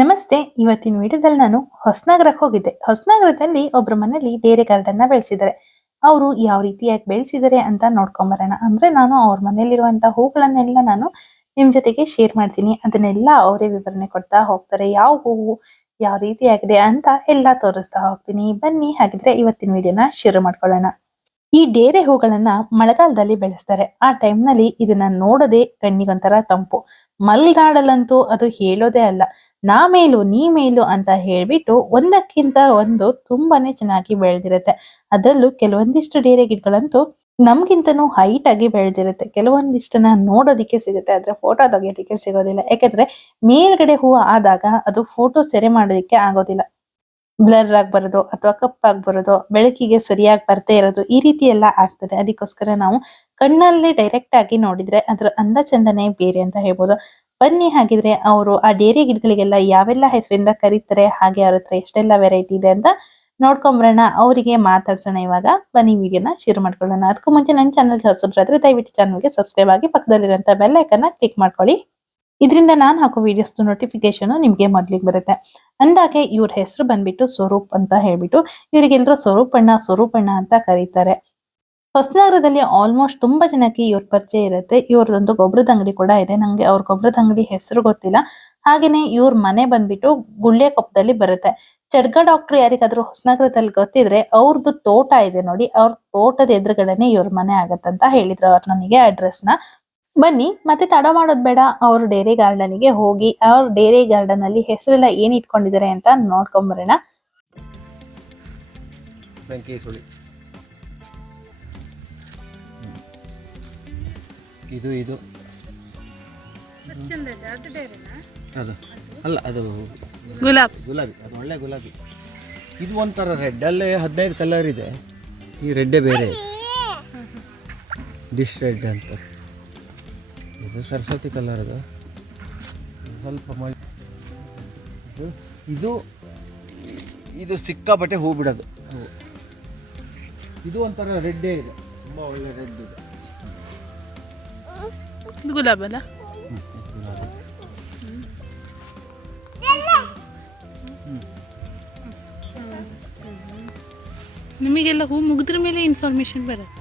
ನಮಸ್ತೆ, ಇವತ್ತಿನ ವಿಡಿಯೋದಲ್ಲಿ ನಾನು ಹೊಸನಗರಕ್ಕೆ ಹೋಗಿದ್ದೆ. ಹೊಸನಗರದಲ್ಲಿ ಒಬ್ಬರ ಮನೆಯಲ್ಲಿ ಡೇರೆ ಗಾರ್ಡನ್ನ ಬೆಳೆಸಿದ್ದಾರೆ. ಅವರು ಯಾವ ರೀತಿಯಾಗಿ ಬೆಳೆಸಿದ್ದಾರೆ ಅಂತ ನೋಡ್ಕೊಂಬರೋಣ. ಅಂದ್ರೆ ನಾನು ಅವ್ರ ಮನೆಯಲ್ಲಿರುವಂತಹ ಹೂಗಳನ್ನೆಲ್ಲ ನಾನು ನಿಮ್ ಜೊತೆಗೆ ಶೇರ್ ಮಾಡ್ತೀನಿ. ಅದನ್ನೆಲ್ಲ ಅವರೇ ವಿವರಣೆ ಕೊಡ್ತಾ ಹೋಗ್ತಾರೆ. ಯಾವ ಹೂವು ಯಾವ ರೀತಿಯಾಗಿದೆ ಅಂತ ಎಲ್ಲ ತೋರಿಸ್ತಾ ಹೋಗ್ತೀನಿ. ಬನ್ನಿ, ಹಾಗಿದ್ರೆ ಇವತ್ತಿನ ವಿಡಿಯೋನ ಶುರು ಮಾಡ್ಕೊಳ್ಳೋಣ. ಈ ಡೇರೆ ಹೂಗಳನ್ನ ಮಳೆಗಾಲದಲ್ಲಿ ಬೆಳೆಸ್ತಾರೆ. ಆ ಟೈಮ್ನಲ್ಲಿ ನಲ್ಲಿ ಇದನ್ನ ನೋಡದೆ ಕಣ್ಣಿಗೊಂಥರ ತಂಪು. ಮಲ್ನಾಡಲ್ಲಂತೂ ಅದು ಹೇಳೋದೇ ಅಲ್ಲ. ನಾ ಮೇಲು, ನೀ ಮೇಲು ಅಂತ ಹೇಳ್ಬಿಟ್ಟು ಒಂದಕ್ಕಿಂತ ಒಂದು ತುಂಬಾನೇ ಚೆನ್ನಾಗಿ ಬೆಳೆದಿರುತ್ತೆ. ಅದರಲ್ಲೂ ಕೆಲವೊಂದಿಷ್ಟು ಡೇರೆ ಗಿಡಗಳಂತೂ ನಮ್ಗಿಂತನೂ ಹೈಟ್ ಆಗಿ ಬೆಳೆದಿರುತ್ತೆ. ಕೆಲವೊಂದಿಷ್ಟನ್ನ ನೋಡೋದಿಕ್ಕೆ ಸಿಗುತ್ತೆ, ಆದ್ರೆ ಫೋಟೋ ತೆಗೆಯೋದಿಕ್ಕೆ ಸಿಗೋದಿಲ್ಲ. ಯಾಕಂದ್ರೆ ಮೇಲ್ಗಡೆ ಹೂವು ಆದಾಗ ಅದು ಫೋಟೋ ಸೆರೆ ಮಾಡೋದಿಕ್ಕೆ ಆಗೋದಿಲ್ಲ. ಬ್ಲರ್ ಆಗಿ ಬರೋದು ಅಥವಾ ಕಪ್ಪಾಗಿ ಬರೋದು, ಬೆಳಕಿಗೆ ಸರಿಯಾಗಿ ಬರ್ತೇ ಇರೋದು ಈ ರೀತಿ ಎಲ್ಲ ಆಗ್ತದೆ. ಅದಕ್ಕೋಸ್ಕರ ನಾವು ಕಣ್ಣಲ್ಲಿ ಡೈರೆಕ್ಟ್ ಆಗಿ ನೋಡಿದ್ರೆ ಅದ್ರ ಅಂದ ಚಂದನೆ ಬೇರೆ ಅಂತ ಹೇಳ್ಬೋದು. ಬನ್ನಿ ಹಾಗಿದ್ರೆ ಅವರು ಆ ಡೇರಿ ಗಿಡಗಳಿಗೆಲ್ಲ ಯಾವೆಲ್ಲ ಹೆಸರಿಂದ ಕರೀತಾರೆ, ಹಾಗೆ ಅವ್ರ ಹತ್ರ ಎಷ್ಟೆಲ್ಲ ವೆರೈಟಿ ಇದೆ ಅಂತ ನೋಡ್ಕೊಂಬರೋಣ. ಅವರಿಗೆ ಮಾತಾಡ್ಸೋಣ ಇವಾಗ. ಬನ್ನಿ ವಿಡಿಯೋನ ಶುರು ಮಾಡ್ಕೊಳ್ಳೋಣ. ಅದಕ್ಕೂ ಮುಂಚೆ ನನ್ನ ಚಾನಲ್ಗೆ ಹೊಸಬ್ರಾದ್ರೆ ದಯವಿಟ್ಟು ಚಾನಲ್ಗೆ ಸಬ್ಸ್ಕ್ರೈಬ್ ಆಗಿ ಪಕ್ಕದಲ್ಲಿರೋಂಥ ಬೆಲ್ಲೈಕನ್ನ ಕ್ಲಿಕ್ ಮಾಡ್ಕೊಳ್ಳಿ. ಇದರಿಂದ ನಾನು ಹಾಕೋ ವೀಡಿಯೋಸ್ ನೋಟಿಫಿಕೇಶನ್ ನಿಮಗೆ ಮೊದ್ಲಿಗೆ ಬರುತ್ತೆ. ಅಂದಾಗೆ ಇವ್ರ ಹೆಸರು ಬಂದ್ಬಿಟ್ಟು ಸ್ವರೂಪ್ ಅಂತ ಹೇಳ್ಬಿಟ್ಟು ಇವರಿಗೆಲ್ಲರೂ ಸ್ವರೂಪಣ್ಣ ಸ್ವರೂಪಣ್ಣ ಅಂತ ಕರೀತಾರೆ. ಹೊಸನಗರದಲ್ಲಿ ಆಲ್ಮೋಸ್ಟ್ ತುಂಬಾ ಜನಕ್ಕೆ ಇವ್ರ ಪರಿಚಯ ಇರುತ್ತೆ. ಇವ್ರದೊಂದು ಗೊಬ್ಬರದ ಅಂಗಡಿ ಕೂಡ ಇದೆ. ನಂಗೆ ಅವ್ರ ಗೊಬ್ಬರದ ಅಂಗಡಿ ಹೆಸರು ಗೊತ್ತಿಲ್ಲ. ಹಾಗೇನೆ ಇವ್ರ ಮನೆ ಬಂದ್ಬಿಟ್ಟು ಗುಳ್ಳೆಕೊಪ್ಪದಲ್ಲಿ ಬರುತ್ತೆ. ಚಡ್ಗ ಡಾಕ್ಟರ್ ಯಾರಿಗಾದ್ರೂ ಹೊಸನಗರದಲ್ಲಿ ಗೊತ್ತಿದ್ರೆ ಅವ್ರದ್ದು ತೋಟ ಇದೆ ನೋಡಿ. ಅವ್ರ ತೋಟದ ಎದುರುಗಡೆನೆ ಇವ್ರ ಮನೆ ಆಗತ್ತಂತ ಹೇಳಿದ್ರು. ಅವ್ರು ನನಗೆ ಅಡ್ರೆಸ್ನ ಬನ್ನಿ ಮತ್ತೆ ತಡ ಮಾಡೋದು ಬೇಡ. ಅವ್ರು ಡೇರೆ ಗಾರ್ಡನ್ಗೆ ಹೋಗಿ ಅವ್ರ ಡೇರೆ ಗಾರ್ಡನ್ ಅಲ್ಲಿ ಹೆಸರೆಲ್ಲ ಏನ್ ಇಟ್ಕೊಂಡಿದ್ದಾರೆ ಅಂತ ನೋಡ್ಕೊಂಬರೋಣ. ಇದು ಇದು. ಅದು. ಅಲ್ಲ ಅದು ಗುಲಾಬ್. ಗುಲಾಬಿ ಅದು ಒಳ್ಳೆ ಗುಲಾಬಿ. ಇದು ಒಂಥರ ರೆಡ್ ಅಲ್ಲೇ ಹದಿನೈದು ಕಲರ್ ಇದೆ. ಈ ರೆಡ್ಡೇ ಬೇರೆ. ಡಿಶ್ ರೆಡ್ ಅಂತ. ಇದು ಸರಸ್ವತಿ ಕಲರ್ ಅದು. ಸ್ವಲ್ಪ ಮೈ ಇದು ಇದು ಇದು ಸಿಕ್ಕಾಪಟ್ಟೆ ಹೂ ಬಿಡೋದು. ಹೂ. ಇದು ಒಂಥರ ರೆಡ್ಡೇ ಇದೆ. ತುಂಬ ಒಳ್ಳೆ ರೆಡ್ ಇದೆ. ಗುಲಾಬ್ ಇದು ಗುಲಾಬಿ. ನಿಮಗೆಲ್ಲ ಹೂ ಮುಗಿದ್ರ ಮೇಲೆ ಇನ್ಫಾರ್ಮೇಶನ್ ಬರುತ್ತೆ.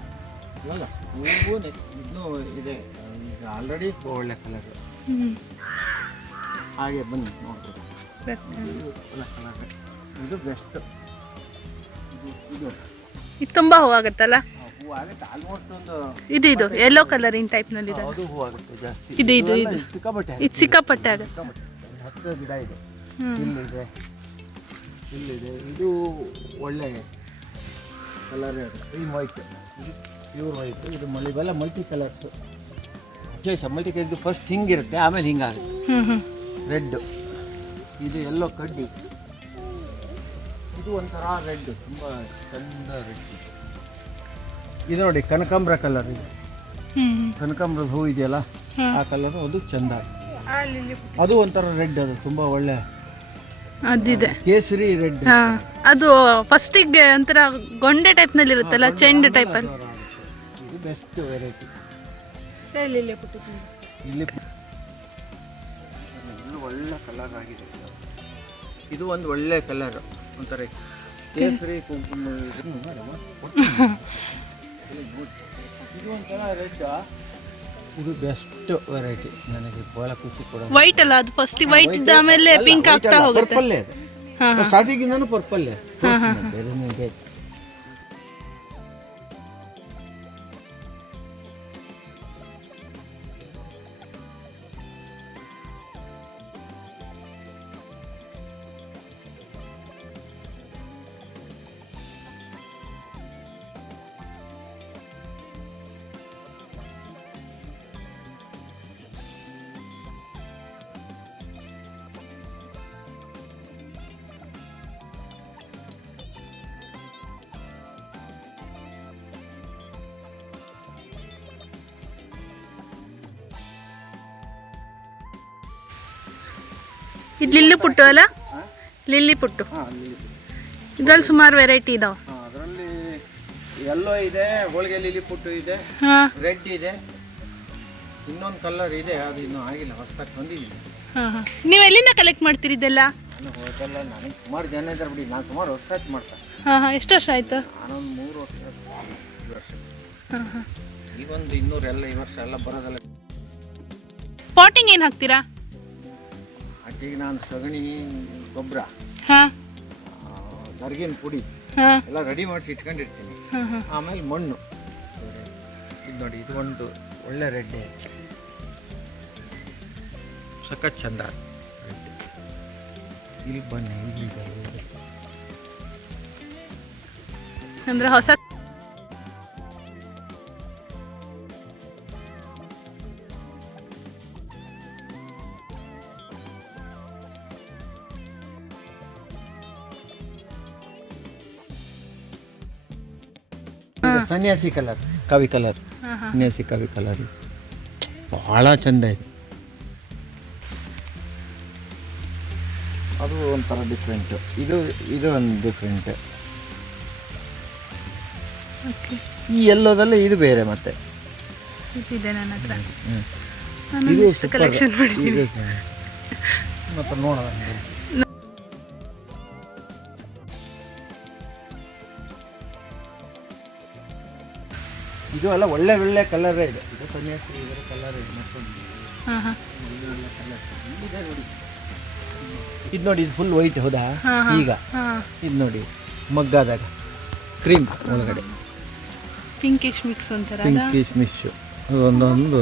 ಹೂವು ಇನ್ನೂ ಇದೆ ಆಲ್ರೆಡಿ ಒಳ್ಳೆ ಕಲರ್ ಹಾಗೆ ಬನ್ನಿ ನೋಡ್ಬೋದು ಒಳ್ಳೆ ಕಲರ್ ಇದು ಬೆಸ್ಟ್ ಇದು ಇದು. ತುಂಬಾ ಹೂ ಆಗುತ್ತಲ್ಲ? ಹೂ ಆಗುತ್ತೆ. ಆಲ್ಮೋಸ್ಟ್ ಒಂದು ಇದು ಇದು. ಯೆಲ್ಲೋ ಟೈಪ್ನಲ್ಲಿ ಇದೆ ಅದು ಹೂ ಆಗುತ್ತೆ ಜಾಸ್ತಿ. ಇದು, ಇದು, ಇದು. ಸಿಕ್ಕಾಪಟ್ಟೆ ಇದು ಸಿಕ್ಕಾಪಟ್ಟೆ ಆಗುತ್ತೆ. ಹತ್ತು ಗಿಡ ಇದೆ. ಇಲ್ಲಿದೆ. ಇಲ್ಲಿದೆ. ಇದು ಒಳ್ಳೆ ಕಲರ್ ವೈಟ್ ಇದು ಪ್ಯೂರ್ ವೈಟ್ ಇದು ಮಲ್ಟಿ ಕಲರ್ಸು ವಿಶೇಷ ಮಲ್ಟಿ ಫಸ್ಟ್ ಹಿಂಗಿರುತ್ತೆ ಆಮೇಲೆ ಹಿಂಗಾಗುತ್ತೆ. ರೆಡ್ ಇದು ಎಲ್ಲೋ ಕಡ್ಡಿ. ಇದು ಒಂಥರ ರೆಡ್ ತುಂಬ ಚಂದ ರೆಡ್ ಇದು ನೋಡಿ ಕನಕಾಂಬ್ರ ಕಲರ್ ಇದೆ. ಕನಕಾಂಬ್ರದ ಹೂ ಇದೆಯಲ್ಲ ಆ ಕಲರ್ ಅದು ಚಂದ. ಅದು ಒಂಥರ ರೆಡ್ ಅದು ತುಂಬ ಒಳ್ಳೆ. ಅದಿದೆ. ಕೇಸರಿ ರೆಡ್ ಅದು ಫಸ್ಟಿಗೆ ಒಂಥರ ಗೊಂಡೆ ಟೈಪ್ನಲ್ಲಿ ಇರುತ್ತಲ್ಲ ಚೆಂಡು ಟೈಪ್ ಅಲ್ಲಿ. ಇದು ಬೆಸ್ಟ್ ವೆರೈಟಿ ಪುಟ್ಟು ಇಲ್ಲಿ ಇದು ಒಳ್ಳೆ ಕಲರ್ ಆಗಿದೆ ಇದು ಒಂದು ಒಳ್ಳೆ ಕಲರ್ ಒಂಥರ ಕೇಸರಿ ಕುಂಕುಮ ಇದು. ಒಂಥರ ರೆಡ್ ಇದು ಬೆಸ್ಟ್ ವೆರೈಟಿ ನನಗೆ ಬಹಳ ಖುಷಿ ಕೊಡ ವೈಟ್ ಅಲ್ಲ ಅದು ಫಸ್ಟ್ ವೈಟ್ ಇದ್ದ ಆಮೇಲೆ ಪಿಂಕ್ ಆಗ್ತಾ ಹೋಗುತ್ತೆ. ಪರ್ಪಲ್ ಅದು. ಹಾ ಹಾ. ಸ್ಟಾರ್ಟಿಂಗ್ ಇಂದನೂ ಇದು ಲಿಲ್ಲಿ ಪುಟ್ಟು ಅಲ್ಲ? ಲಿಲ್ಲಿ ಪುಟ್ಟು. ಹಾಂ ಇದ್ರಲ್ಲಿ ಸುಮಾರು ವೆರೈಟಿ ಇದಾವೆ. ಅದರಲ್ಲಿ ಎಲ್ಲೋ ಇದೆ ಹೋಳಿಗೆ ಲಿಲ್ಲಿ ಪುಟ್ಟು ಇದೆ ಹಾ. ರೆಡ್ ಇದೆ. ಇನ್ನೊಂದು ಕಲರ್ ಇದೆ ಅದು ಇನ್ನೂ ಆಗಿಲ್ಲ ಹೊಸದಾಗಿ ಹಾಂ ನೀವು ಎಲ್ಲಿಂದ ಕಲೆಕ್ಟ್ ಮಾಡ್ತೀರಿ ಇದೆಲ್ಲ? ನಾನು ಹೋಟೆಲ್ಲ ನನಗೆ ಸುಮಾರು ಜನ ಇದ್ದಾರೆ ಬಿಡಿ ನಾನು ಸುಮಾರು ವರ್ಷ ಆಯ್ತು ಮಾಡ್ತಾ. ಹಾಂ ಹಾಂ. ಎಷ್ಟು ವರ್ಷ ಆಯಿತು? ನಾನೊಂದು ಮೂರು ವರ್ಷ ಐದು ವರ್ಷ. ಹಾಂ ಹಾಂ. ಈಗ ಒಂದು ಇನ್ನೂರೆಲ್ಲ ಈ ವರ್ಷ ಎಲ್ಲ ಬರೋದಲ್ಲ. ಪಾಟಿಂಗ್ ಏನು ಹಾಕ್ತೀರಾ? ಈಗ ನಾನು ಸಗಣಿ ಗೊಬ್ಬರ ದರ್ಗಿನ ಪುಡಿ ಎಲ್ಲ ರೆಡಿ ಮಾಡಿಸಿ ಇಟ್ಕೊಂಡಿರ್ತೀನಿ. ಆಮೇಲೆ ಮಣ್ಣು. ಇದು ನೋಡಿ ಇದು ಒಂದು ಒಳ್ಳೆ ರೆಡ್ಡೆ ಸಖತ್ ಚಂದ ರೆಡ್ಡೆ. ಇಲ್ಲಿ ಬನ್ನಿ ಇಲ್ಲಿ. ಅಂದ್ರೆ ಹೊಸ ಸನ್ಯಾಸಿ ಕಲರ್ ಕವಿ ಕಲರ್ ಹಾಂ ಹಾಂ. ಸನ್ಯಾಸಿ ಕವಿ ಕಲರ್ ಬಹಳ ಚಂದ ಇದೆ ಅದು ಒಂಥರ ಡಿಫ್ರೆಂಟ್ ಇದು ಇದು ಒಂದು ಡಿಫ್ರೆಂಟ್ ಓಕೆ. ಈ ಎಲ್ಲೋದಲ್ಲೇ ಇದು ಬೇರೆ ಮತ್ತೆ. ನನ್ನ ಹತ್ರ. ನಾನು. ಕಲೆಕ್ಷನ್ ಮಾಡಿದ್ದೀನಿ ಮತ್ತೆ ನೋಡೋಣ. ಇದು ಎಲ್ಲ ಒಳ್ಳೆ ಒಳ್ಳೆ ಕಲರೇ ಇದೆ. ಇದು ಸನ್ಯಾಸಿ ಇದರ ಕಲರ್ ಇದೆ. ಮತ್ತೊಂದು ಹಾಂ ಹಾಂ. ಒಳ್ಳೆ ಒಳ್ಳೆ ಕಲರ್ ಇದೆ. ನೋಡಿ. ಇದು ನೋಡಿ ಇದು ಫುಲ್ ವೈಟ್ ಹೌದಾ? ಈಗ. ಹಾಂ. ಇದು ನೋಡಿ ಮಗ್ಗಾದಾಗ. ಕ್ರೀಮ್ ಒಳಗಡೆ. ಪಿಂಕಿಶ್ ಮಿಕ್ಸ್ ಒಂಥರ? ಪಿಂಕಿಶ್ ಮಿಕ್ಸ್ ಒಂದೊಂದು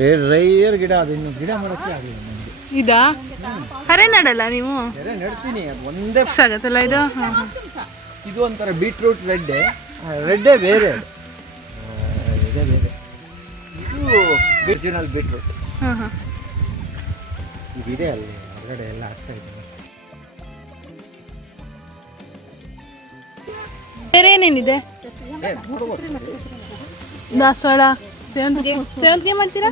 ರೇರ್ ರೇರ್ ಗಿಡ ಅದು. ಇನ್ನು ಗಿಡ ಮಾಡೋಕ್ಕೆ ಆಗಲಿಲ್ಲ ನನಗೆ ಇದಾ? ಹರೆ ನಡಲ್ಲ ನೀವು? ಬೇರೆ ನೆಡ್ತೀನಿ ಅದು ಒಂದೇ ಸಾಗತ್ತಲ್ಲ ಇದು? ಇದು ಒಂಥರ ಬೀಟ್ರೂಟ್ ರೆಡ್ಡೆ ರೆಡ್ಡೇ ಬೇರೆ ಅದು. ಒರಿಜಿನಲ್ ಬೀಟ್ರೂಟ್ ಹಾಂ ಹಾಂ. ಇದಿದೆ ಅಲ್ಲಿ ಹೊರಗಡೆ ಎಲ್ಲ ಆಗ್ತಾ ಇದೆ ಬೇರೆ ಏನೇನಿದೆ. ದಾಸವಾಳ. ಸೇವಂತಿಗೆ ಸೇವಂತಿಗೆ ಮಾಡ್ತೀರಾ?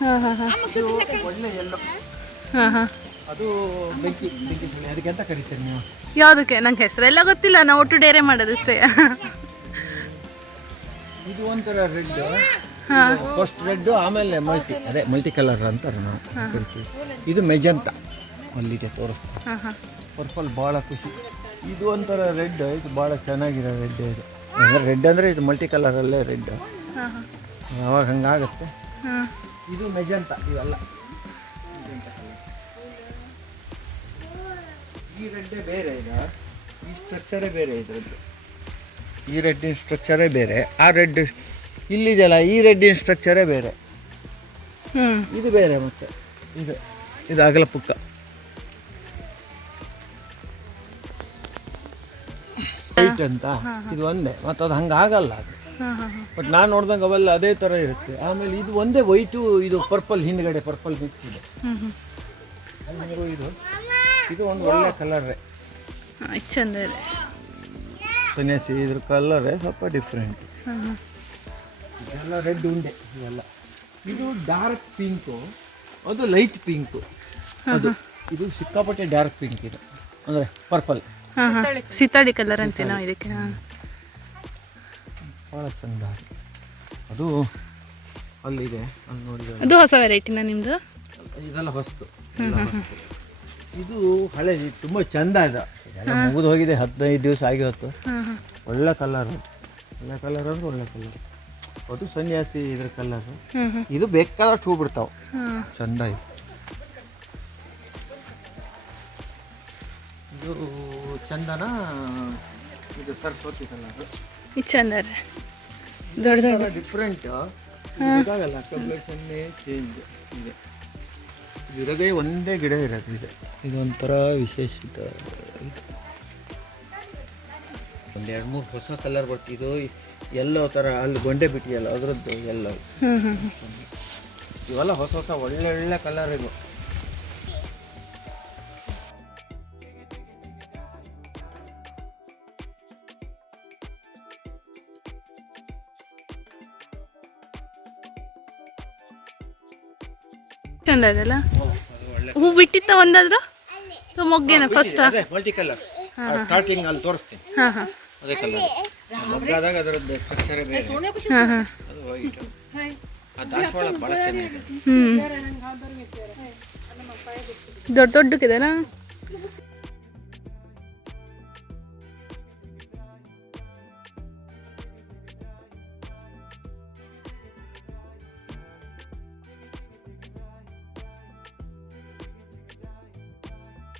ಹಾಂ ಹಾಂ ಹಾಂ. ಇದು ಒಳ್ಳೆ ಎಲ್ಲೋ. ಹಾಂ ಹಾಂ. ಅದು ಬೆಂಕಿ ಬೆಂಕಿ ಸುಳಿ. ಅದಕ್ಕೆ ಎಂತ ಕರಿತೀರಿ ನೀವು. ಯಾವುದಕ್ಕೆ? ನಂಗೆ ಹೆಸರೆಲ್ಲ ಗೊತ್ತಿಲ್ಲ. ನಾವು ಒಟ್ಟು ಡೇರೆ ಮಾಡೋದಷ್ಟೇ. ಇದು ಒಂಥರ ರೆಡ್ ಫಸ್ಟ್ ರೆಡ್ ಆಮೇಲೆ ಮಲ್ಟಿ ಅದೇ ಮಲ್ಟಿ ಕಲರ್ ಅಂತಾರೆ ನಾವು ಕರಿತೀವಿ ಇದು ಮೆಜಂತ ಅಲ್ಲಿಗೆ ತೋರಿಸ್ತಾರೆ ಹಾಂ ಪರ್ಪಲ್ ಭಾಳ ಖುಷಿ. ಇದು ಒಂಥರ ರೆಡ್ ಇದು ಭಾಳ ಚೆನ್ನಾಗಿರೋ ರೆಡ್ ಇದು. ರೆಡ್ ಅಂದರೆ ಇದು ಮಲ್ಟಿ ಕಲರಲ್ಲೇ ರೆಡ್ ಅವಾಗ ಹಂಗಾಗತ್ತೆ? ಇದು ಮೆಜಂತ ಇವೆಲ್ಲ. ಈ ರೆಡ್ಡೇ ಬೇರೆ ಈಗ. ಈ ಸ್ಟ್ರಕ್ಚರೇ ಬೇರೆ ಇದ್ರದ್ದು. ಈ ರೆಡ್ಡಿನ ಸ್ಟ್ರಕ್ಚರೇ ಬೇರೆ. ಆ ರೆಡ್ ಇಲ್ಲಿದೆಯಲ್ಲ ಈ ರೆಡ್ಡಿನ ಸ್ಟ್ರಕ್ಚರೇ ಬೇರೆ. ಇದು ಬೇರೆ ಮತ್ತೆ. ಇದು ಇದು ಅಗಲ ಪುಕ್ಕ ವೈಟ್ ಅಂತ ಇದು ಒಂದೇ ಮತ್ತು ಅದು. ಹಂಗೆ ಆಗಲ್ಲ ಅದು ಬಟ್ ನಾನು ನೋಡ್ದಂಗೆ ಅವೆಲ್ಲ ಅದೇ ಥರ ಇರುತ್ತೆ. ಆಮೇಲೆ ಇದು ಒಂದೇ ವೈಟು ಇದು ಪರ್ಪಲ್ ಹಿಂದ್ಗಡೆ ಪರ್ಪಲ್ ಮಿಕ್ಸ್ ಇದೆ. ಇದು ಇದು ಒಂದು ಒಳ್ಳೆ ಕಲರ್ ಚೆಂದ ಇದು. ಇದ್ರ ಕಲರೇ ಸ್ವಲ್ಪ ಡಿಫ್ರೆಂಟ್ ಇದೆಲ್ಲ ರೆಡ್ ಉಂಡೆ ಇವೆಲ್ಲ ಇದು ಡಾರ್ಕ್ ಪಿಂಕು ಅದು ಲೈಟ್ ಪಿಂಕು. ಅದು. ಇದು ಸಿಕ್ಕಾಪಟ್ಟೆ ಡಾರ್ಕ್ ಪಿಂಕ್ ಇದು. ಅಂದರೆ ಪರ್ಪಲ್. ಸಿತಾಡಿ ಕಲರ್ ಅಂತೆ ನಾವು ಇದಕ್ಕೆ ಭಾಳ ಚಂದ. ಅದು ಅಲ್ಲಿದೆ. ಅಲ್ಲಿ ಅದು ಹೊಸ ವೆರೈಟಿನ ನಿಮ್ಮದು ಇದೆಲ್ಲ ಹೊಸ್ತು. ಎಲ್ಲ. ಇದು ಹಳೆ ತುಂಬ ಚಂದ ಇದೆ ಇದೆಲ್ಲ ಮುಗಿದು ಹೋಗಿದೆ ಹದಿನೈದು ದಿವಸ ಆಗಿ ಹೊತ್ತು. ಒಳ್ಳೆ ಕಲರ್ ಒಳ್ಳೆ ಕಲರ್ ಅಂದ್ರೆ ಒಳ್ಳೆ ಕಲರ್ ಅದು ಸನ್ಯಾಸಿ ಇದ್ರ ಕಲರ್ ಇದು ಬೇಕಾದಷ್ಟು ಹೂ ಬಿಡ್ತಾವ ಚಂದ ಇದೆ ಇದು ಚಂದನ ಇದು ಸರಸ್ವತಿ ಕಲರ್ ಇದು ಚಂದ ದೊಡ್ಡ ದೊಡ್ಡ. ಡಿಫ್ರೆಂಟ್ ಕಬ್ಲೇಷನ್ನೇ ಚೇಂಜ್ ಇದೆ. ಇರೋದೇ ಒಂದೇ ಗಿಡ ಇರೋದು ಇದೆ. ಇದೊಂಥರ ವಿಶೇಷಿತ ಇದು. ಒಂದು ಎರಡು ಮೂರು ಹೊಸ ಕಲರ್ ಬರ್ತಿದ್ದು ಎಲ್ಲೋ ಥರ ಅಲ್ಲಿ ಗೊಂಡೆ ಬಿಟ್ಟಿಯಲ್ಲ ಅದರದ್ದು ಎಲ್ಲೋ. ಇವೆಲ್ಲ ಹೊಸ ಹೊಸ ಒಳ್ಳೆ ಒಳ್ಳೆ ಕಲರ್ ಇವು. ಚಂದ ಇದೆಲ್ಲ ಹೂ ಬಿಟ್ಟಿತ್ತ ಒಂದಾದ್ರು? ಮೊಗ್ಗೇನ ಫಸ್ಟ್ ಮಲ್ಟಿ ಕಲರ್ ಸ್ಟಾರ್ಟಿಂಗ್ ಅಲ್ಲಿ ತೋರಿಸ್ತೀನಿ. ಅದೇ ಕಲರ್ ಮಗ್ಗಾದಾಗ ಅದರದ್ದು ಸ್ಟ್ರಕ್ಚರೇ ಬೇರೆ. ಹಾಂ ಹಾಂ. ಅದು ವೈಟ್ ಆ ದಾಸವಾಳ ಭಾಳ ಚೆನ್ನಾಗಿದೆ. ಹ್ಮ್. ದೊಡ್ಡ ದೊಡ್ಡಕ್ಕಿದೆನಾ?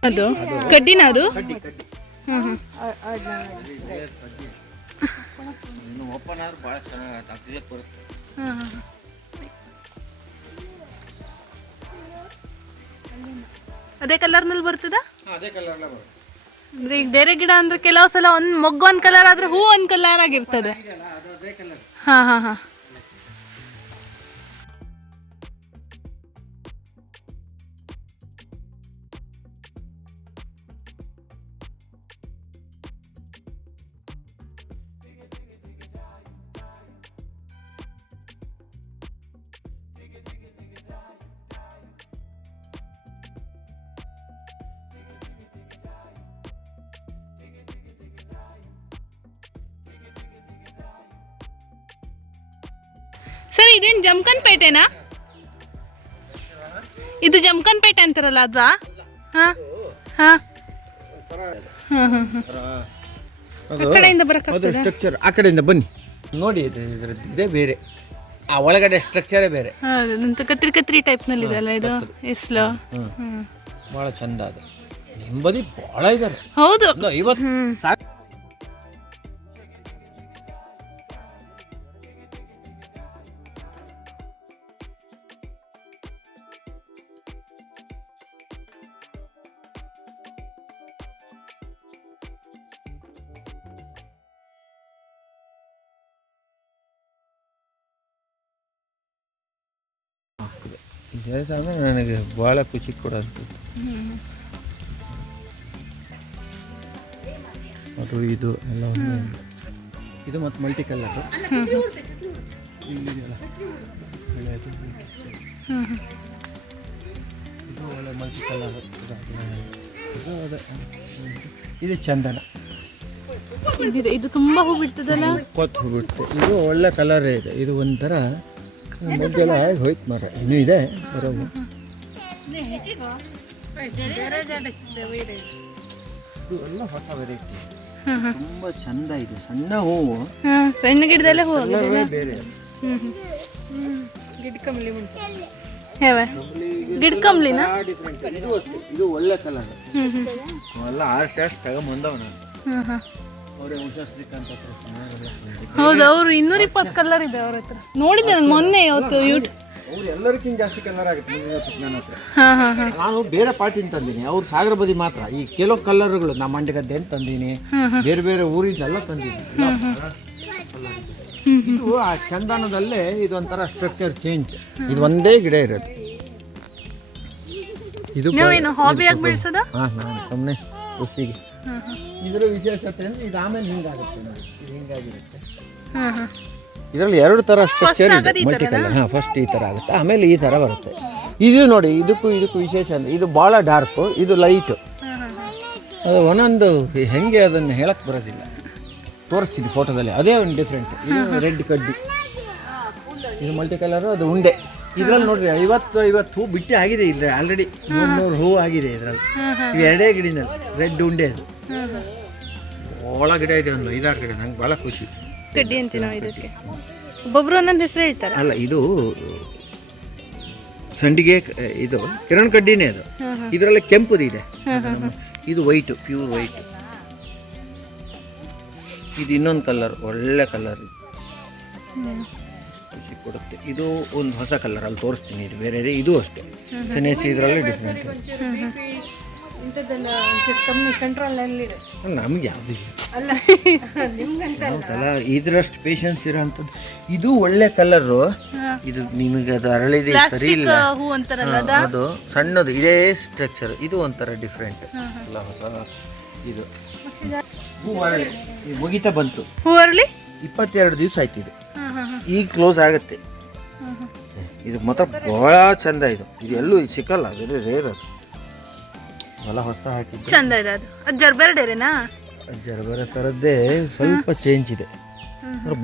ಅದು ಕಡ್ಡಿನ ಅದು? ಹ್ಮ್ ಹ್ಮ್. ಇನ್ನು ಓಪನ್ ಆದ್ರೆ ಭಾಳ ಚೆನ್ನಾಗಿ ತೆಗಿಯಕ್ಕೆ ಬರುತ್ತೆ. ಹ್ಮ್ ಹ್ಮ್. ಅದೇ ಕಲರ್ನಲ್ಲಿ ಬರ್ತದ? ಹಾಂ ಅದೇ ಕಲರ್ಲ ಬರುತ್ತೆ. ಅಂದ್ರೆ ಈಗ ಬೇರೆ ಗಿಡ ಅಂದ್ರೆ ಕೆಲವು ಸಲ ಒಂದ್ ಮೊಗ್ಗು ಒಂದ್ ಕಲರ್ ಆದ್ರೆ ಹೂ ಒಂದ್ ಕಲರ್ ಆಗಿರ್ತದೆ. ಹಾಂ ಹಾಂ. ಹಾ ಹಾ ಹಾ. ಸರ್ ಇದೇನು ಜಮ್ಕನ್ ಪೇಟೆನಾ? ಇದು ಜಮ್ಕನ್ ಪೇಟೆ ಅಂತಾರಲ್ಲ ಅದ್ವಾ? ಹಾ? ಹಾ? ಹ್ಮ್ ಆ ಕಡೆಯಿಂದ ಬರಕ್ ಅದ್ರ ಸ್ಟ್ರಕ್ಚರ್ ಆ ಕಡೆಯಿಂದ ಬನ್ನಿ. ನೋಡಿ ಇದು ಇದ್ರದ್ದು ಇದೇ ಬೇರೆ. ಆ ಒಳಗಡೆ ಸ್ಟ್ರಕ್ಚರೇ ಬೇರೆ. ಹೌದು ಕತ್ರಿ ಕತ್ರಿ ಟೈಪ್ನಲ್ಲಿ ಇದೆ? ಅಲ್ಲ ಇದು ಎಸ್ಲು ಭಾಳ ಚಂದ ಅದು. ನಿಂಬದಿ ಭಾಳ ಇದ್ದಾರೆ ಹೌದು. ಒಂದು ಐವತ್ತು ಸಾಕು. ಅಂದರೆ ನನಗೆ ಭಾಳ ಖುಷಿ ಕೂಡ ಅನ್ಸುತ್ತೆ ಅದು ಇದು ಎಲ್ಲ. ಇದು ಮತ್ತು ಮಲ್ಟಿ ಕಲರ್ ಇಲ್ಲಿದೆಯಲ್ಲ? ಇದು ಒಳ್ಳೆ ಮಲ್ಟಿ ಕಲರ್ ಇದು ಅದೇ. ಇದು ಚಂದನ. ಇದು ತುಂಬಾ ಹೂ ಬಿಡ್ತದಲ್ಲ? ಕೊತ್ತು ಬಿಡ್ತದೆ ಇದು ಒಳ್ಳೆ ಕಲರೇ ಇದೆ. ಇದು ಒಂಥರ ಮೊಗ್ಗೆಲ್ಲ ಆಗಿ ಹೋಯ್ತು ಮರ ಇನ್ನೂ ಇದೆ ಬರೋದು ಇದು ಎಲ್ಲ ಹೊಸ ವೆರೈಟಿ ತುಂಬ ಚಂದ ಇದೆ ಸಣ್ಣ ಹೂವು ಹಾ ಸಣ್ಣ ಗಿಡದಲ್ಲೇ ಹೂವು ಬೇರೆ ಗಿಡ ಕಮಲಿ ಗಿಡ ಕಮಲಿನ ಇದು ಒಳ್ಳೆ ಕಲರ್ ಹ್ಮ್ ಹ್ಮ್ ಅವೆಲ್ಲ ಆರು ಸ್ಟ್ಯಾಶ್ ತಗೊಂಬಂದವ ನಾನು ಹೌದು ಅವ್ರು ಇನ್ನೂರ ಇಪ್ಪತ್ತು ಕಲರ್ ಇದೆ ಅವ್ರ ಹತ್ರ. ನೋಡಿದ್ದೆ ನಾನು ಮೊನ್ನೆ ಇವತ್ತು ಯೂಟ್ಯೂಬ್ ಅವ್ರು ಎಲ್ಲರಿಗಿಂತ ಜಾಸ್ತಿ ಕಲರ್ ಆಗುತ್ತೆ ಯೂನಿವರ್ಸಿಟಿ ನನ್ನ ಹತ್ರ. ಹಾ ಹಾ ಹಾ. ನಾನು ಬೇರೆ ಪಾರ್ಟಿನ ತಂದೀನಿ. ಅವ್ರು ಸಾಗರ ಬದಿ ಮಾತ್ರ. ಈ ಕೆಲವು ಕಲರ್ಗಳು ನಮ್ಮ ಮಂಡ್ಯಗದ್ದೆ ಅಂತ ತಂದೀನಿ. ಬೇರೆ ಬೇರೆ ಊರಿಂದೆಲ್ಲ ತಂದೀನಿ. ಇದು ಆ ಚಂದನದಲ್ಲೇ ಇದೊಂಥರ ಸ್ಟ್ರಕ್ಚರ್ ಚೇಂಜ್ ಇದು ಒಂದೇ ಗಿಡ ಇರೋದು. ಇದು ಹಾಬಿಯಾಗಿ ಬೆಳೆಸೋದು? ಹಾಂ ನಾನು ಸುಮ್ಮನೆ ಖುಷಿಗೆ ಇದರ ವಿಶೇಷತೆ ಅಂದ್ರೆ ಇದು ಆಮೇಲೆ ಹಿಂಗಾಗುತ್ತೆ ನೋಡಿ. ಇದು ಹಿಂಗಾಗಿರುತ್ತೆ. ಇದರಲ್ಲಿ ಎರಡು ಥರ ಸ್ಟ್ರಕ್ಚರ್ ಆಗೋದು ಇದೆ ಮಲ್ಟಿ ಕಲರ್ ಹಾಂ ಫಸ್ಟ್ ಈ ಥರ ಆಗುತ್ತೆ. ಆಮೇಲೆ ಈ ಥರ ಬರುತ್ತೆ. ಇದು ನೋಡಿ ಇದಕ್ಕೂ ಇದಕ್ಕೂ ವಿಶೇಷ ಅಂದರೆ ಇದು ಭಾಳ ಡಾರ್ಕು ಇದು ಲೈಟು ಅದು ಒಂದೊಂದು ಹೆಂಗೆ ಅದನ್ನು ಹೇಳಕ್ಕೆ ಬರೋದಿಲ್ಲ. ತೋರಿಸ್ತೀನಿ ಫೋಟೋದಲ್ಲಿ ಅದೇ ಒಂದು ಡಿಫ್ರೆಂಟ್ ಇದು ರೆಡ್ ಕಡ್ಡಿ. ಇದು ಮಲ್ಟಿ ಕಲರು ಅದು ಉಂಡೆ. ಇದರಲ್ಲಿ ನೋಡ್ರಿ ಐವತ್ತು ಐವತ್ತು ಹೂ ಬಿಟ್ಟು ಆಗಿದೆ ಇದ್ರೆ ಆಲ್ರೆಡಿ ಮುನ್ನೂರು ಹೂ ಆಗಿದೆ ಇದರಲ್ಲಿ. ಎರಡೇ ಗಿಡಿನಲ್ಲಿ ರೆಡ್ ಉಂಡೆ ಅದು. ಒಳ ಗಿಡ ಇದೆ ಒಂದು ಐದಾರು ಗಿಡ ನಂಗೆ ಭಾಳ ಖುಷಿ. ಕಡ್ಡಿ ಅಂತೀವಿ ನಾವು ಇದಕ್ಕೆ? ಒಬ್ಬೊಬ್ರು ಒಂದೊಂದು ಹೆಸರು ಹೇಳ್ತಾರೆ? ಅಲ್ಲ ಇದು ಸಂಡಿಗೆ ಇದು ಕಿರಣ್ ಕಡ್ಡಿನೇ ಅದು. ಇದರಲ್ಲಿ ಕೆಂಪುದು ಇದೆ. ಇದು ವೈಟು ಪ್ಯೂರ್ ವೈಟ್ ಇದು ಇನ್ನೊಂದು ಕಲರ್ ಒಳ್ಳೆ ಕಲರ್ ಕೊಡುತ್ತೆ. ಇದು ಒಂದು ಹೊಸ ಕಲರ್ ಅಲ್ಲಿ ತೋರಿಸ್ತೀನಿ ಇದು. ಬೇರೆ ಇದೆ ಇದು ಅಷ್ಟೇ. ಸೆನೆಸಿ ಇದರಲ್ಲಿ ಡಿಫ್ರೆಂಟ್ ನಮ್ಗೆ ಯಾವುದು ಅಲ್ಲ ಇದರಷ್ಟು ಪೇಷನ್ಸ್ ಇರೋಂಥದ್ದು. ಇದು ಒಳ್ಳೆ ಕಲರು ಇದು ನಿಮಗೆ ಅದು ಅರಳಿದೆ ಸರಿ ಇಲ್ಲ. ಅದು? ಸಣ್ಣದು ಇದೇ ಸ್ಟ್ರಕ್ಚರ್ ಇದು ಒಂಥರ ಡಿಫ್ರೆಂಟ್ ಎಲ್ಲ ಹೊಸ ಇದು. ಮುಗಿತಾ ಬಂತು. ಹೂ ಅರಳಿ? ಇಪ್ಪತ್ತೆರಡು ದಿವಸ ಆಯ್ತಿದೆ. ಈಗ ಕ್ಲೋಸ್ ಆಗುತ್ತೆ. ಇದು ಮಾತ್ರ ಭಾಳ ಚಂದ ಇದು. ಇದು ಎಲ್ಲೂ ಸಿಕ್ಕಲ್ಲ ಅದು ರೇರ್ ಅದು. ಹೊಲ ಹೊಸ ಹಾಕಿದ್ದು ಚಂದ ಇದೆ ಅದು. ಅದು ಜರ್ಬೆರಡೇರೇನಾ ಜರ್ಬರ ಥರದ್ದೇ ಸ್ವಲ್ಪ ಚೇಂಜ್ ಇದೆ.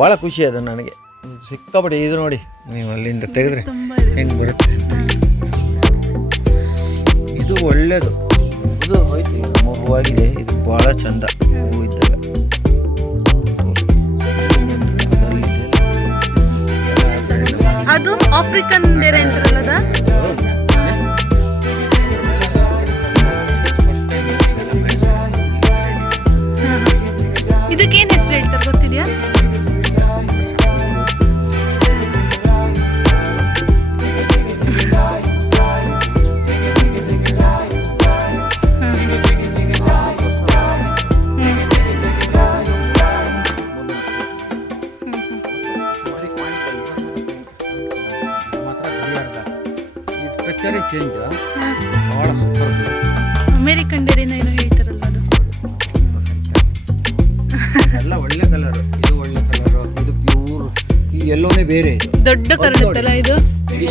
ಭಾಳ ಖುಷಿ ಅದು ನನಗೆ. ಸಿಕ್ಕಾಪಟ್ಟೆ ಇದು ನೋಡಿ ನೀವು ಅಲ್ಲಿಂದ ತೆಗೆದ್ರೆ ಹೆಂಗೆ ಬರುತ್ತೆ ಅಂತ. ಇದು ಒಳ್ಳೇದು. ಇದು ಹೋಯ್ತು ಈಗ ಮೂರು ಹೂವಾಗಿದೆ ಇದು ಭಾಳ ಚಂದ. ಹೂವು ಇದ್ದಾಗ ಅದು ಆಫ್ರಿಕನ್ ಬೇರೆ ಅಂತಾರಲ್ಲ ಇದಕ್ಕೇನು ಚೇಂಜ್ ಭಾಳ ಸೂಪರ್ ಅಮೇರಿಕನ್ ಡೇರಿನ ಏನೋ ಹೇಳ್ತಾರಲ್ಲ ಅದು. ಎಲ್ಲ ಒಳ್ಳೆ ಕಲರ್ ಇದು ಒಳ್ಳೆ ಕಲರ್ ಇದು ಪ್ಯೂರ್ ಈ ಎಲ್ಲೋನೇ ಬೇರೆ ದೊಡ್ಡ ಕಲರ್ ಇತ್ತಲ್ಲ ಇದು? ಇದೆ?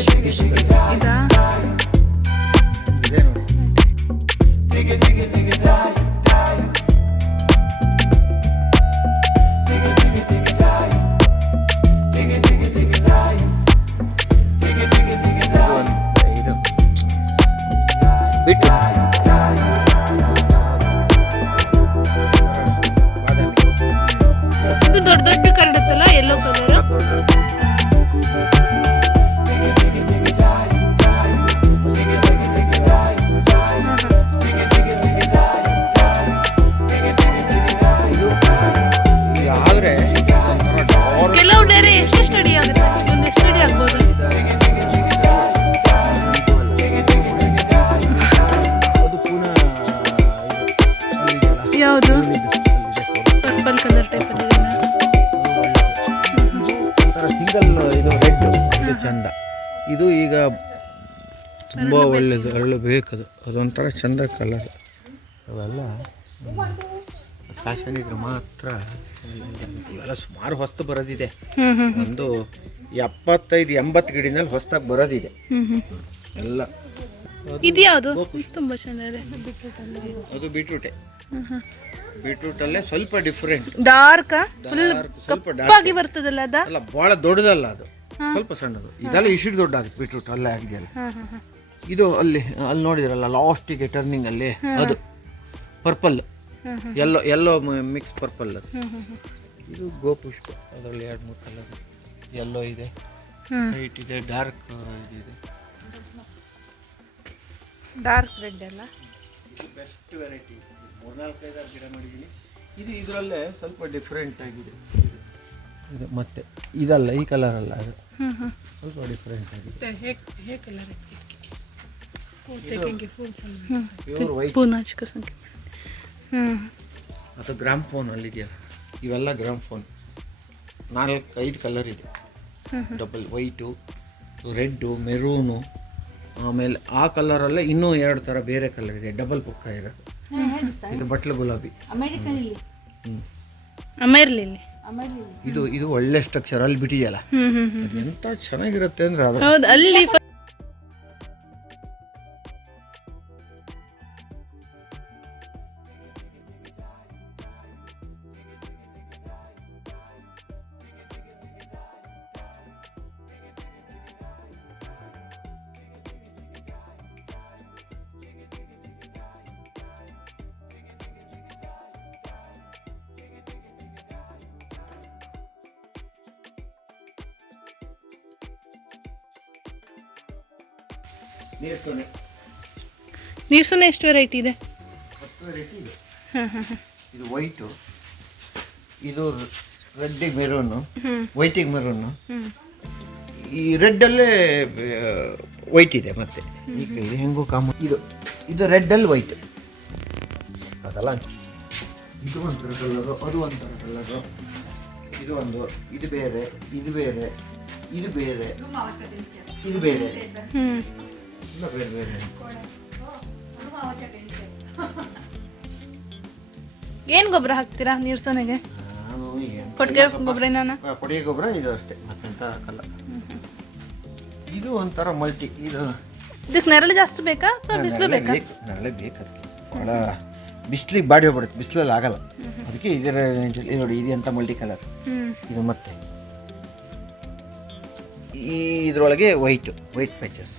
ಬೇಕದು. ಅದೊಂಥರ ಚಂದ ಕಲರ್ ಅವೆಲ್ಲ ಫ್ಯಾಷನ್ ಇದ್ರೆ ಮಾತ್ರ ಇವೆಲ್ಲ ಸುಮಾರು ಹೊಸ್ತು ಬರೋದಿದೆ. ಒಂದು ಎಪ್ಪತ್ತೈದು ಎಂಬತ್ತು ಗಿಡಿನಲ್ಲಿ ಹೊಸ್ದಾಗಿ ಬರೋದಿದೆ. ಎಲ್ಲ. ಇದು ಯಾವುದು ತುಂಬಾ ಚೆನ್ನಾಗಿದೆ ಅದು ಬೀಟ್ರೂಟೆ ಅಲ್ಲೇ ಸ್ವಲ್ಪ ಡಿಫ್ರೆಂಟ್ ಡಾರ್ಕ್ ಸ್ವಲ್ಪ ಡಾರ್ಕ್ ಬರ್ತದಲ್ಲ ಅದ? ಅಲ್ಲ ಭಾಳ ದೊಡ್ಡದಲ್ಲ ಅದು. ಸ್ವಲ್ಪ ಸಣ್ಣದು. ಇದೆಲ್ಲ ಇಷ್ಟು ದೊಡ್ಡ ಆಗುತ್ತೆ ಬೀಟ್ರೂಟ್ ಅಲ್ಲೇ ಆಗಿದೆಯಲ್ಲ ಹಾ ಹಾ ಹಾ ಇದು ಅಲ್ಲಿ ಅಲ್ಲಿ ನೋಡಿದ್ರಲ್ಲ ಲಾಸ್ಟಿಗೆ ಟರ್ನಿಂಗ್ ಅಲ್ಲಿ ಅದು purple yellow yellow mix purple ಅದು ಇದು ಗೋಪುಷ್ಪ ಅದರಲ್ಲಿ ಎರಡು ಮೂರು ಕಲರ್ ಎಲ್ಲೋ ಇದೆ ವೈಟ್ ಇದೆ ಡಾರ್ಕ್ ಇದೆ. ಡಾರ್ಕ್ ರೆಡ್ ಅಲ್ಲ? ಬೆಸ್ಟ್ ವೆರೈಟಿ ಮೂರ್ನಾಲ್ಕೈದಾರು ಗಿಡ ನೋಡಿದ್ದೀನಿ ಇದು ಇದರಲ್ಲೇ ಸ್ವಲ್ಪ ಡಿಫ್ರೆಂಟ್ ಆಗಿದೆ. ಇದು. ಮತ್ತೆ ಇದಲ್ಲ ಈ ಕಲರ್ ಅಲ್ಲ ಅದು. ಸ್ವಲ್ಪ ಡಿಫ್ರೆಂಟ್ ಆಗಿದೆ. ಸಂಖ್ಯೆ ಹ್ಮ್. ಅಥವಾ ಗ್ರಾಮ್ ಫೋನ್ ಅಲ್ಲಿದೆಯಲ್ಲ ಇವೆಲ್ಲ ಗ್ರಾಮ್ ಫೋನ್. ನಾಲ್ಕು ಐದು ಕಲರ್ ಇದೆ. ಡಬಲ್ ವೈಟು ರೆಡ್ಡು ಮೆರೂನು ಆಮೇಲೆ ಆ ಕಲರಲ್ಲೇ ಇನ್ನೂ ಎರಡು ಥರ ಬೇರೆ ಕಲರ್ ಇದೆ. ಡಬಲ್ ಪುಕ್ಕ ಇರೋದು ಇದು ಬಟ್ಲು ಗುಲಾಬಿ. ಇದು ಇದು ಒಳ್ಳೆ ಸ್ಟ್ರಕ್ಚರ್ ಅಲ್ಲಿ ಬಿಟ್ಟಿದೆಯಲ್ಲ? ಅದು ಎಂತ ಚೆನ್ನಾಗಿರುತ್ತೆ ಅಂದ್ರೆ ಅದು. ಹೌದು ಅಲ್ಲಿ ನೀರು ಸೊನೆ ನೀರು ಸೊನ್ನೆ ಎಷ್ಟು ವೆರೈಟಿ ಇದೆ? ಹತ್ತು ವೆರೈಟಿ ಇದೆ. ಇದು ವೈಟು ಇದು ರೆಡ್ಡಿಗೆ ಮೆರೂನು ವೈಟಿಗೆ ಮೆರೂನು ಈ ರೆಡ್ಡಲ್ಲೇ ವೈಟ್ ಇದೆ ಮತ್ತೆ. ಈಗ ಇದು ಹೆಂಗೋ ಕಾಮ ಇದು ಇದು ರೆಡ್ಡಲ್ಲಿ ವೈಟ್ ಅದಲ್ಲ? ಇದು ಒಂಥರ ಕಲರು ಅದು ಒಂಥರ ಕಲರು ಇದು ಒಂದು ಇದು ಬೇರೆ ಇದು ಬೇರೆ ಇದು ಬೇರೆ ಇದು ಬೇರೆ. ಎಲ್ಲ ಬೇರೆ ಬೇರೆ ಏನ್ ಗೊಬ್ಬರ ಹಾಕ್ತೀರಾ ನೀರ್ ಸೊನೆಗೆ? ನಾನು ಏನು ಕೊಟ್ಟಿಗೆ ಗೊಬ್ಬರ? ನಾನು ಕೊಡಿಗೆ ಗೊಬ್ಬರ ಇದು ಅಷ್ಟೇ ಮತ್ತೆಂತ ಹಾಕಲ್ಲ. ಇದು ಒಂಥರ ಮಲ್ಟಿ ಇದು ಇದಕ್ಕೆ ನೆರಳು ಜಾಸ್ತಿ ಬೇಕಾ ಅಥವಾ ಬಿಸಿಲು ಬೇಕಾ? ನೆರಳು ಬೇಕು ಅದಕ್ಕೆ. ಭಾಳ ಬಿಸಿಲಿಗೆ ಬಾಡಿ ಹೋಗ್ಬಿಡುತ್ತೆ ಬಿಸಿಲಲ್ಲಿ ಆಗಲ್ಲ. ಅದಕ್ಕೆ ಇದರ ಇದು ನೋಡಿ ಇದು ಅಂತ ಮಲ್ಟಿ ಕಲರ್. ಇದು ಮತ್ತೆ. ಈ ಇದರೊಳಗೆ ವೈಟು ವೈಟ್ ಪ್ಯಾಚಸ್